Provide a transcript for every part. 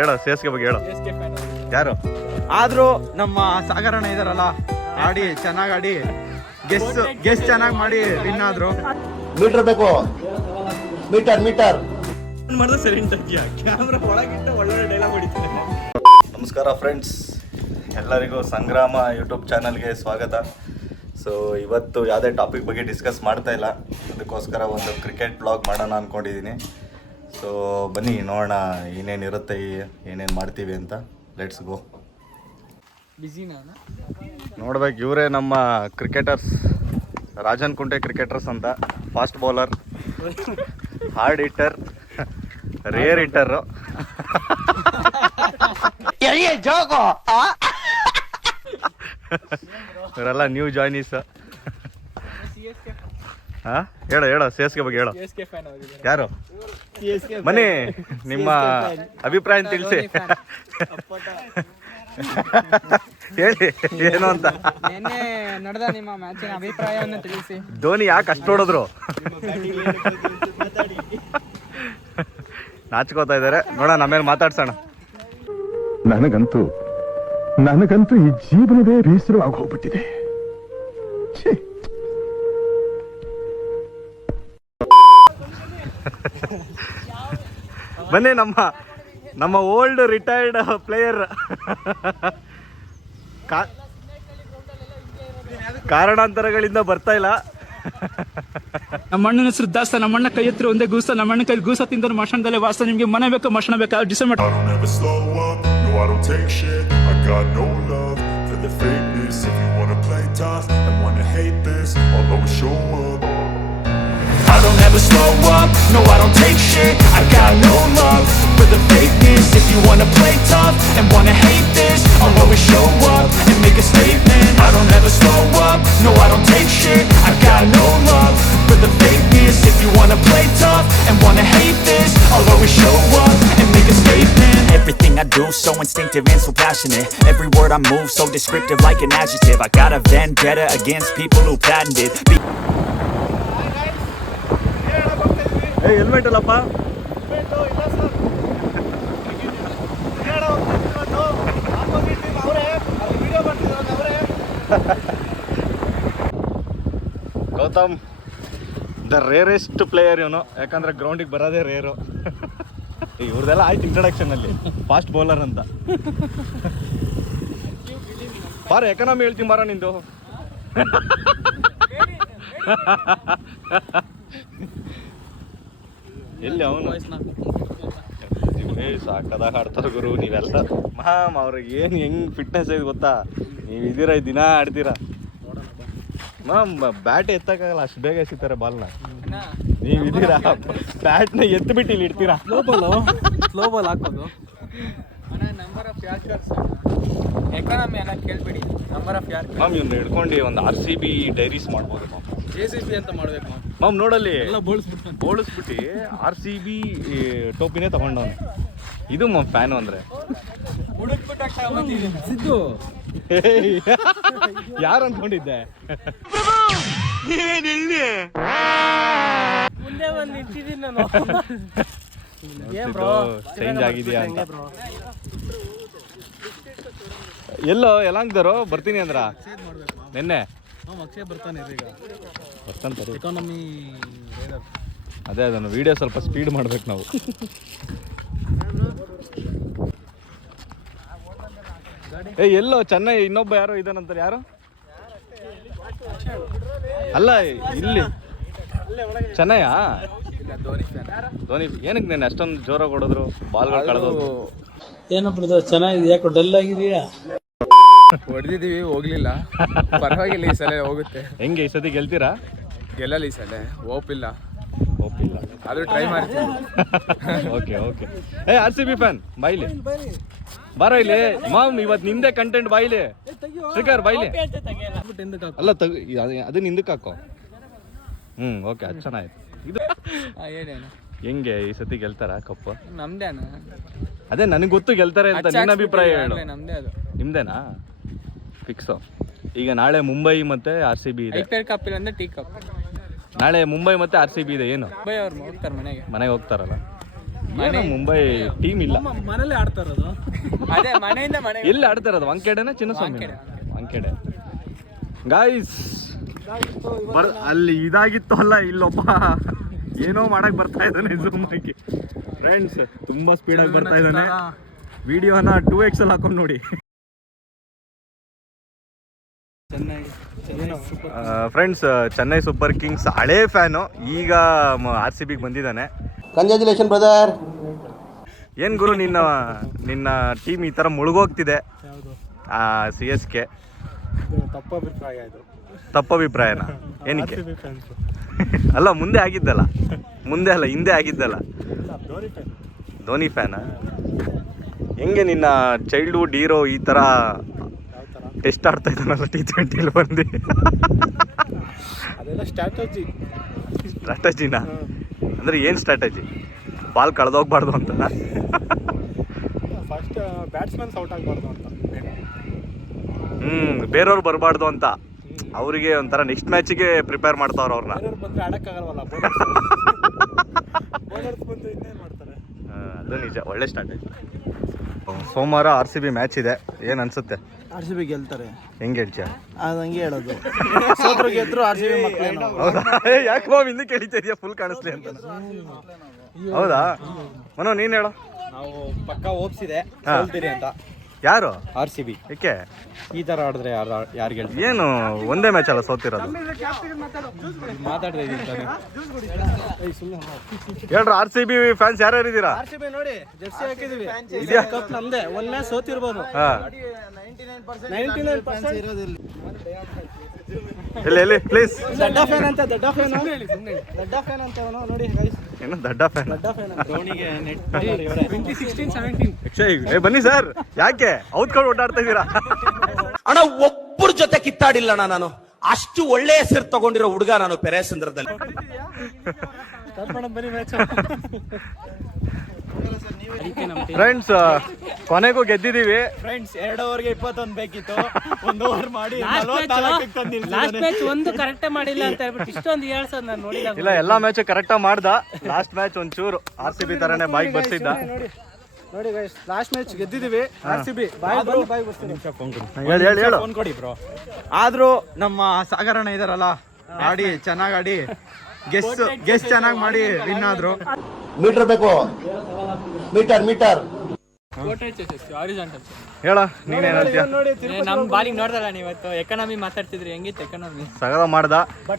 ಹೇಳ CSK ಬಗ್ಗೆ ಹೇಳು. ಯಾರು ಆದ್ರೂ ನಮ್ಮ ಸಾಗರಣ್ಣ ಇದಾರಲ್ಲ, ಆಡಿ ಚೆನ್ನಾಗಿ ಆಡಿ ಗೆಸ್ ಚೆನ್ನಾಗಿ ಮಾಡಿ ವಿನ್ ಆದ್ರು. ಮೀಟರ್ ಬೇಕು, ಮೀಟರ್ ಮಾಡಿದ್ರೆ ಸರಿ ಕ್ಯಾಮ್ರಾ ಒಳಗಿಂತ ಒಳ್ಳೊಳ್ಳೆ ಡೈಲಾಗ್ ಹೊಡಿತಾರೆ. ನಮಸ್ಕಾರ ಫ್ರೆಂಡ್ಸ್, ಎಲ್ಲರಿಗೂ ಸಂಗ್ರಾಮ ಯೂಟ್ಯೂಬ್ ಚಾನಲ್ಗೆ ಸ್ವಾಗತ. ಸೊ ಇವತ್ತು ಯಾವುದೇ ಟಾಪಿಕ್ ಬಗ್ಗೆ ಡಿಸ್ಕಸ್ ಮಾಡ್ತಾ ಇಲ್ಲ, ಅದಕ್ಕೋಸ್ಕರ ಒಂದು ಕ್ರಿಕೆಟ್ ಬ್ಲಾಗ್ ಮಾಡೋಣ ಅಂದ್ಕೊಂಡಿದ್ದೀನಿ. ಸೊ ಬನ್ನಿ ನೋಡೋಣ ಏನೇನಿರುತ್ತೆ, ಏನೇನು ಮಾಡ್ತೀವಿ ಅಂತ. Let's go. ನೋಡ್ಬೇಕು, ಇವರೇ ನಮ್ಮ ಕ್ರಿಕೆಟರ್ಸ್, ರಾಜನ್ ಕುಂಟೆ ಕ್ರಿಕೆಟರ್ಸ್ ಅಂತ. Fast bowler, hard hitter, rare hitter. ಇವರೆಲ್ಲ ನ್ಯೂ ಜಾಯ್ನೀಸ್. ಹಾಂ ಹೇಳು CSK ಬಗ್ಗೆ ಹೇಳು. ಯಾರು ಬನ್ನಿ ನಿಮ್ಮ ಅಭಿಪ್ರಾಯ ತಿಳಿಸಿ. ಹೇಳಿ ಏನು ಅಂತ. ನಡೆದ ನಿಮ್ಮ ಮ್ಯಾಚಿನ ಅಭಿಪ್ರಾಯವನ್ನು ತಿಳಿಸಿ. ಧೋನಿ ಯಾಕೆ ಅಷ್ಟು ಹೊಡೆದ್ರು? ನಾಚ್ಕೋತಾ ಇದ್ದಾರೆ, ನೋಡೋಣ ಆಮೇಲೆ ಮಾತಾಡ್ಸೋಣ. ನನಗಂತೂ ಈ ಜೀವನವೇ ಬೇಸರವಾಗಿ ಹೋಗ್ಬಿಟ್ಟಿದೆ. ಬನ್ನಿ ನಮ್ಮ ಓಲ್ಡ್ ರಿಟೈರ್ಡ್ ಪ್ಲೇಯರ್, ಕಾರಣಾಂತರಗಳಿಂದ ಬರ್ತಾ ಇಲ್ಲ. ನಮ್ಮ ಅಣ್ಣನ ಹೆಸರು ದಾಸ್ತ, ನಮ್ಮ ಅಣ್ಣ ಕೈ ಎತ್ತರ ಒಂದೇ ಗೂಸ, ನಮ್ಮ ಅಣ್ಣ ಕೈ ಗೂಸ ತಿಂದ ಮಷಣದಲ್ಲೇ ವಾಸ. ನಿಮ್ಗೆ ಮನೆ ಬೇಕು ಮಷಣ ಬೇಕಾ decide I don't ever slow up, no I don't take shit. I got no love for the fakeness. If you wanna play tough and wanna hate this, I'll always show up and make a statement. I don't ever slow up, no I don't take shit. I got no love for the fakeness. If you wanna play tough and wanna hate this, I'll always show up and make a statement. Everything I do so instinctive and so passionate. Every word I move so descriptive like an adjective. I got a vendetta against people who patented helmet ಅಲ್ಲಪ್ಪ. Gautam the rarest player ಇವನು, ಯಾಕಂದ್ರೆ ಗ್ರೌಂಡಿಗೆ ಬರೋದೇ rare. ಇವ್ರದೆಲ್ಲ ಆಯ್ತು introduction ಅಲ್ಲಿ. Fast bowler ಅಂತ ಬಾರ, economy ಹೇಳ್ತೀನಿ ಬಾರ ನಿಂದು. ಎಲ್ಲಿ ಅವನು ಸಾಕದಾಗ ಆಡ್ತಾರ ಗುರು ನೀವೆಲ್ಲ. ಮ್ಯಾಮ್ ಅವ್ರಿಗೆ ಏನು ಹೆಂಗ್ ಫಿಟ್ನೆಸ್ ಐತೆ ಗೊತ್ತಾ? ನೀವು ಇದೀರ ದಿನ ಆಡ್ತೀರಾ ಮ್ಯಾಮ್. ಬ್ಯಾಟ್ ಎತ್ತಕ್ಕಾಗಲ್ಲ, ಅಷ್ಟು ಬೇಗ ಎಸಿತಾರೆ ಬಾಲ್ನ. ನೀವು ಇದೀರಾ, ಬ್ಯಾಟ್ನ ಎತ್ಬಿಟ್ಟು ಇಲ್ಲಿ ಇಡ್ತೀರಾ. ಸ್ಲೋ ಬಾಲ್ ಹಾಕೋದು. ನಂಬರ್ ಆಫ್ ಯಾರ್ಕರ್ಸ್ ಎಕಾನಮಿ ಅನ್ನ ಕೇಳ್ಬಿಡಿ. ನಂಬರ್ ಆಫ್ ಯಾರ್ಕರ್ಸ್ ಮ್ಯಾಮ್ ಇವ್ನ ಹಿಡ್ಕೊಂಡು ಒಂದು RCB ಡೈರೀಸ್ ಮಾಡ್ಬೋದು ಮ್ಯಾಮ್. JCB ಅಂತ ಮಾಡ್ಬೇಕು ಮ್ಯಾಮ್. ನೋಡಲ್ಲಿ ಬೋಳಿಸ್ಬಿಟ್ಟು RCB ಟೋಪಿನೇ ತಗೊಂಡವನು. ಇದು ಮ್ಯಾಮ್ ಫ್ಯಾನು ಅಂದರೆ ಸಿದ್ದು. ಯಾರು ಅಂದ್ಕೊಂಡಿದ್ದೆ? ಮುಂದೆ ಒಂದು ನಿಂತಿದ್ದೀನಿ ನಾನು. ಚೇಂಜ್ ಆಗಿದೆಯಾ ಅಂತ. ಎಲ್ಲೋ ಎಲ್ಲಂಗ್ದಾರೋ ಬರ್ತೀನಿ ಅಂದ್ರ ನಿನ್ನೆ. ಅಕ್ಷಯ್ ಬರ್ತಾನೆ ಈಗ, ಬರ್ತಾನೆ. ಎಕಾನಮಿ ಅದೇ ಅದನ್ನು ವಿಡಿಯೋ ಸ್ವಲ್ಪ ಸ್ಪೀಡ್ ಮಾಡ್ಬೇಕು ನಾವು. ಎಲ್ಲೋ ಚೆನ್ನೈ ಇನ್ನೊಬ್ಬ ಯಾರೋ ಇದಾನಂತಾರೆ. ಯಾರು ಅಲ್ಲ ಇಲ್ಲಿ ಚೆನ್ನೈಯಾ? ಧೋನಿ ಏನಕ್ಕೆ ನೀನು ಅಷ್ಟೊಂದು ಜೋರಾಗಿ ಹೊಡೆದ್ರು, ಬಾಲ್ಗಳು ಕಳೆದೋದು? ಏನಪ್ಪ ಚೆನ್ನಾಗಿದೆ, ಯಾಕೋ ಡಲ್ ಆಗಿದೆಯಾ? ಹೊಡೆದಿದ್ದೀವಿ, ಹೋಗ್ಲಿಲ್ಲ. ಪರವಾಗಿಲ್ಲ, ಈ ಸಲ ಹೋಗುತ್ತೆ. ಹೆಂಗೆ ಈ ಸತಿ ಗೆಲ್ತೀರಾ? ಗೆಲ್ಲಲ್ಲ ಈ ಸಲ, ಹೋಪಿಲ್ಲ ಆದ್ರೂ ಟ್ರೈ ಮಾಡ್ತೀವಿ. ಓಕೆ. RCB ಫ್ಯಾನ್ ಬಾಯ್ಲಿ ಬಾರ ಇಲ್ಲಿ. ಮಾಮ್ ಇವತ್ತು ನಿಂದೆ ಕಂಟೆಂಟ್ ಬಾಯ್ಲಿ. ಶ್ರೀಕರ್ ಬಾಯ್ಲಿ. ಅಲ್ಲ ಅದನ್ನ ಹಿಂದಕ್ಕೆ ಹಾಕೋ. ಓಕೆ, ಅದು ಚೆನ್ನಾಗಿತ್ತು. ಇದು ಹೆಂಗೆ ಈ ಸತಿ ಗೆಲ್ತಾರ ಕಪ್ಪು? ನಮ್ದೇನ? ಅದೇ ನನಗೆ ಗೊತ್ತು ಗೆಲ್ತಾರೆ ಅಂತ. ನಿನ್ನ ಅಭಿಪ್ರಾಯ ಹೇಳು. ನಮ್ದೇ ಅದು. ನಿಮ್ದೇನಾ ಫಿಕ್ಸು? ಈಗ ನಾಳೆ ಮುಂಬೈ ಮತ್ತೆ RCB ಇದೆ. IPL ಕಪ್ ಇಲ್ಲ ಅಂದ್ರೆ ಟೀ ಕಪ್. ನಾಳೆ ಮುಂಬೈ ಮತ್ತೆ RCB ಇದೆ. ಏನು ಮುಂಬೈ ಅವ್ರು ಹೋಗ್ತಾರೆ ಮನೆಗೆ ಹೋಗ್ತಾರಲ್ಲ. ಮುಂಬೈ ಟೀಮ್ ಇಲ್ಲ. ಮನೇಲೆ ಆಡ್ತಾ ಇರೋದು. ಅದೇ ಮನೆಯಿಂದ ಮನೆ. ಎಲ್ಲಿ ಆಡ್ತಾ ಇರೋದು? ವಂಕೆಡೆನ ಚಿನ್ನಸ್ವಾಮಿ? ವಂಕೆಡೆ. ಗಾಯ್ಸ್ ಅಲ್ಲಿ ಇದಾಗಿತ್ತು ಅಲ್ಲ, ಇಲ್ಲೊಬ್ಬ ಏನೋ ಮಾಡಕ್ ಬರ್ತಾ ಇದ್ದಾನೆ ಝೂಮ್ ಆಗಿ. ಫ್ರೆಂಡ್ಸ್ ತುಂಬಾ ಸ್ಪೀಡಾಗಿ ಬರ್ತಾ ಇದ್ದಾನೆ. ವಿಡಿಯೋನ 2x ಅಲ್ಲಿ ಹಾಕೊಂಡು ನೋಡಿ. ಫ್ರೆಂಡ್ಸ್ ಚೆನ್ನೈ ಸೂಪರ್ ಕಿಂಗ್ಸ್ ಹಳೇ ಫ್ಯಾನು, ಈಗ RCBಗೆ ಬಂದಿದ್ದಾನೆ. Congratulation brother. ಏನ್ ಗುರು ನಿನ್ನ ಟೀಮ್ ಈ ತರ ಮುಳುಗೋಗ್ತಿದೆ? CSK ತಪ್ಪಭಿಪ್ರಾಯನ? ಏನಕ್ಕೆ? ಅಲ್ಲ ಮುಂದೆ ಆಗಿದ್ದಲ್ಲ, ಹಿಂದೆ ಆಗಿದ್ದಲ್ಲ. ಧೋನಿ ಫ್ಯಾನ? ಹೆಂಗೆ ನಿನ್ನ ಚೈಲ್ಡ್ಹುಡ್ ಹೀರೋ ಈ ಥರ ಟೆಸ್ಟ್ ಆಡ್ತಾ ಇದ್ದಾನಲ್ಲ T20 ಬಂದು? ಸ್ಟ್ರಾಟಜಿನಾ? ಅಂದರೆ ಏನು ಸ್ಟ್ರಾಟಜಿ? ಬಾಲ್ ಕಳೆದೋಗ್ಬಾರ್ದು ಅಂತನಾ? ಫಸ್ಟ್ ಬ್ಯಾಟ್ಸ್ಮನ್ಸ್ ಔಟ್ ಆಗಬಾರ್ದು ಅಂತ. ಬೇರೆಯವ್ರು ಬರಬಾರ್ದು ಅಂತ ಅವರಿಗೆ ಒಂಥರ ನೆಕ್ಸ್ಟ್ ಮ್ಯಾಚಿಗೆ ಪ್ರಿಪೇರ್ ಮಾಡ್ತಾವ್ರ ಅವ್ರನ್ನ. ಬಂದ್ರೆ ಆಡಕ್ಕಾಗಲ್ವಲ್ಲ, ಅದು ನಿಜ, ಒಳ್ಳೆ ಸ್ಟ್ರಾಟಜಿ. ಸೋಮವಾರ RCB ಮ್ಯಾಚ್ ಇದೆ, ಏನು ಅನ್ಸುತ್ತೆ? RCB ಗೆಲ್ತಾರೆ. ಹೆಂಗೆ ಹೇಳ್ತೀಯ? ಅದು ಹಂಗೆ ಹೇಳೋದು. ಸೋತ್ರು ಗೆದ್ರು RCB ಮಕ್ಕಳೇನು. ಹೌದಾ? ಯಾಕೆ ಬಾಬು ಹಿಂದೆ ಕೇಳಿತಾ ಇದೆಯಾ ಫುಲ್ ಕಾಣಿಸ್ಲಿ ಅಂತ? ಹೌದಾ ಮನೋ, ನೀನು ಹೇಳು. ನಾವು ಪಕ್ಕ ಓಪ್ಸಿದೆ ಸೋಲ್ತೀರಿ ಅಂತ. ಯಾರು? RCB. ಏಕೆ ಈ ತರ ಆಡಿದ್ರೆ ಯಾರಿಗೆ ಹೇಳ್ತೀವಿ? ಏನು ಒಂದೇ ಮ್ಯಾಚ್ ಅಲ್ಲ ಸೋತಿರೋದು? ಮಾತಾಡ್ತಾ ಹೇಳ್ರಿ, RCB ಫ್ಯಾನ್ಸ್ ಯಾರ್ಯಾರು ಇದ್ದೀರಾ? RCB ನೋಡಿ ಜರ್ಸಿ ಹಾಕಿದೀವಿ. ಇದೆಯಾ? ಕಪ್ ನಮ್ದೆ. ಒಂದ್ ಮ್ಯಾಚ್ ಸೋತಿರ್ಬೋದು. 99% ಇರೋದಿಲ್ಲ. ಎಲ್ಲಿ ಪ್ಲೀಸ್? ದಡ್ಡ ಫ್ಯಾನ್ ಅಂತ, ದಡ್ಡ ಫ್ಯಾನ್ ಅಂತ ಅವನು ನೋಡಿ ಗೈಸ್. ಏನು ದಡ್ಡ ಫ್ಯಾನ್? ದಡ್ಡ ಫ್ಯಾನ್. ಧೋನಿಗೆ ನೆಟ್ 2016-17 ಬನ್ನಿ ಸರ್, ಯಾಕೆ ಔತ್ಕೊಂಡು ಓಡಾಡ್ತಾ ಇದ್ದೀರಾ? ಅಣ್ಣ ಒಬ್ಬರ ಜೊತೆ ಕಿತ್ತಾಡಿಲ್ಲ ನಾನು. ಅಷ್ಟು ಒಳ್ಳೆ ಹೆಸರು ತಗೊಂಡಿರೋ ಹುಡುಗ ನಾನು ಪೆರೇಸಂದ್ರದಲ್ಲಿ. ಫ್ರೆಂಡ್ಸ್ ಕೊನೆಗೂ ಗೆದ್ದಿದ್ದೀವಿ. ಫ್ರೆಂಡ್ಸ್ 2 ಓವರ್ಗೆ 21 ಬೇಕಿತ್ತು. 1 ಓವರ್ ಮಾಡಿ ಲಾಸ್ಟ್ ಮ್ಯಾಚ್ ಒಂದು ಕರೆಕ್ಟ್ ಮಾಡಿಲ್ಲ ಅಂತ ಹೇಳ್ಬಿಟ್ಟು ಇಷ್ಟೊಂದು ಹೇಳ್ಸೋದು ನಾನು ನೋಡಿಲ್ಲ. ಇಲ್ಲ, ಎಲ್ಲಾ ಮ್ಯಾಚ್ ಕರೆಕ್ಟಾಗಿ ಮಾಡ್ದ. ಲಾಸ್ಟ್ ಮ್ಯಾಚ್ ಒಂಚೂರು RCB ತರನೇ ಬಾಯಿಗೆ ಬರ್ಸಿದ್ದ. ನೋಡಿ ಗೈಸ್, ಲಾಸ್ಟ್ ಮ್ಯಾಚ್ ಗೆದ್ದಿದ್ದೀವಿ. RCB ಬಾಯಿ ಬರ್ತೀನಿ. ಹೇಳು. ಫೋನ್ ಕೊಡಿ ಬ್ರೋ. ಆದ್ರೂ ನಮ್ಮ ಸಾಗರಣ್ಣ ಇದಾರಲ್ಲ, ಆಡಿ ಚೆನ್ನಾಗಿ ಆಡಿ ಗೆಸ್ ಚೆನ್ನಾಗಿ ಮಾಡಿ ವಿನ್ ಆದ್ರು. ಮೀಟರ್ ಬೇಕು, ಮೀಟರ್. ಹೇಳ, ನೀನೇನ್ ಹೇಳ್ತೀಯ? ನಮ್ ಬಾಲಿಂಗ್ ನೋಡ್ದಲ್ಲ ನೀವತ್ತು, ಎಕಾನಮಿ ಮಾತಾಡ್ತಿದ್ರಿ, ಹೆಂಗಿತ್ತು ಎಕಾನಮಿ? ಸಗದ ಮಾಡ್ದ.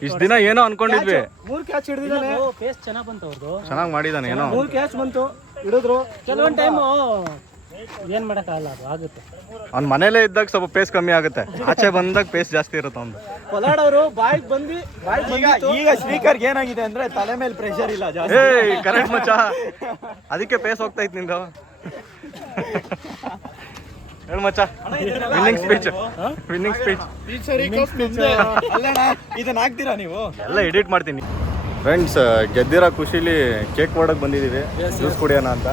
ಇಷ್ಟ ದಿನ ಏನೋ ಅನ್ಕೊಂಡಿದ್ವಿ, 3 ಕ್ಯಾಚ್ ಹಿಡಿದಿದ್ದಾನೆ. ಪೇಸ್ ಚೆನ್ನಾಗ್ ಬಂತು ಅವ್ರದ್ದು. ಚೆನ್ನಾಗಿ ಮಾಡಿದಾನೆ. ಏನೋ 3 ಕ್ಯಾಚ್ ಬಂತು, ಹಿಡಿದ್ರು. ಕೆಲವೊಂದು ಟೈಮು ಏನ್ ಮಾಡಕ್ಕಾಗಲ್ಲ, ಅದು ಆಗುತ್ತೆ. ಅವ್ನ ಮನೇಲೆ ಇದ್ದಾಗ ಸ್ವಲ್ಪ ಪೇಸ್ ಕಮ್ಮಿ ಆಗುತ್ತೆ, ಆಚೆ ಬಂದಾಗ ಪೇಸ್ ಜಾಸ್ತಿ ಇರುತ್ತೆ ಅವ್ನು. ಪಲಾಡ್ ಅವರು ಬಾಯಿಗೆ ಬಂದು ಈಗ ಶ್ರೀಕರ್ಗೆ ಏನಾಗಿದೆ ಅಂದ್ರೆ ತಲೆ ಮೇಲೆ ಪ್ರೆಷರ್ ಇಲ್ಲ ಜಾಸ್ತಿ. ಕರೆಕ್ಟ್ ಮಚ್ಚ, ಅದಕ್ಕೆ ಪೇಸ್ ಹೋಗ್ತಾ ಇತ್ತು ನಿಂದು. ಹೇಳು ಮಚ್ಚ, ವಿನ್ನಿಂಗ್ ಸ್ಪೀಚ್ ಇದನ್ನ ಹಾಕ್ತೀರಾ ನೀವು? ಎಲ್ಲ ಎಡಿಟ್ ಮಾಡ್ತೀನಿ. ಫ್ರೆಂಡ್ಸ್, ಗೆದ್ದಿರೋ ಖುಷಿಲಿ ಕೇಕ್ ಮಾಡಕ್ ಬಂದಿದ್ದೀವಿ, ಜ್ಯೂಸ್ ಕುಡಿಯೋಣ ಅಂತ.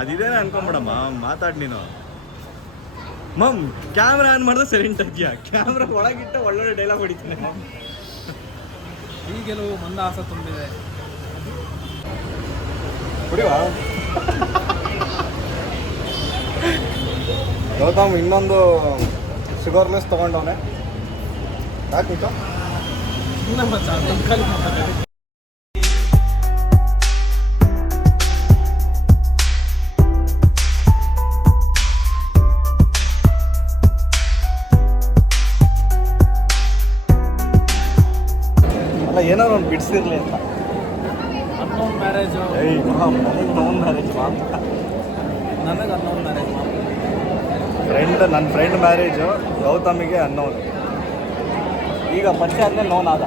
ಅದಿದೇನೆ ಅನ್ಕೊಂಬಿಡಮ್ಮ, ಮಾತಾಡ್ ನೀನು. ಮಮ್ ಕ್ಯಾಮ್ರಾ ಆನ್ ಮಾಡಿದ್ರೆ ಸೈಲೆಂಟ್ ಇದೆಯಾ? ಕ್ಯಾಮ್ರಾ ಒಳಗಿಟ್ಟ ಒಳ್ಳೊಳ್ಳೆ ಡೈಲಾಗ್ ಹೊಡಿತೀನಿ. ಈಗೆಲ್ಲೂ ಮಂದ ಆಸೆ ತುಂಬಿದೆ. ಗೌತಮ್ ಇನ್ನೊಂದು ಶುಗರ್ಲೆಸ್ ತಗೊಂಡವನೆ. ಯಾಕೆ ಏನಾದ್ರು ಒಂದು ಬಿಡಿಸಿರ್ಲಿ ಅಂತ. ಅನ್ನೋನ್ ಮ್ಯಾರೇಜು ನನಗೆ ಅನ್ನೋನ್ ಮ್ಯಾರೇಜ್. ನನ್ನ ಫ್ರೆಂಡ್ ಮ್ಯಾರೇಜು ಗೌತಮಿಗೆ ಅನ್ನೋನು. ಈಗ ಪರಿಚಯ ಆದ್ಮೇಲೆ ನೋನ್ ಆದ.